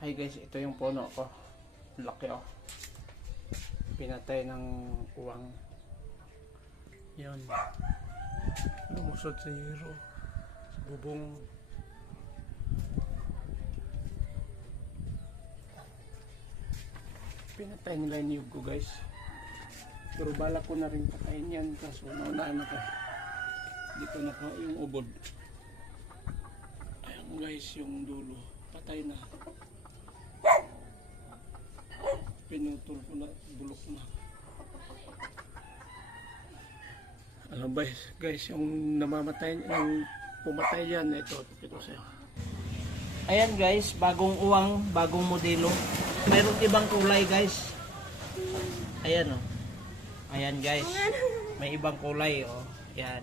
Hi guys, ito yung puno ko. Laki oh. Pinatay ng uwang. Yan. Lumusot sa hero. Sa bubong. Pinatay nila yung niyog ko guys. Pero balak ko na rin patayin yan. Kaso naunaan ako. Hindi ko na yung ubod. Ayan guys, yung dulo. Patay na. Pinutol ko na. Bulok na. Alam ba guys, yung namamatay, yung pumatay yan. Ito sa'yo. Ayan guys, bagong uwang, bagong modelo. Mayroong ibang kulay guys. Ayan oh. Ayan guys. May ibang kulay oh. Yan.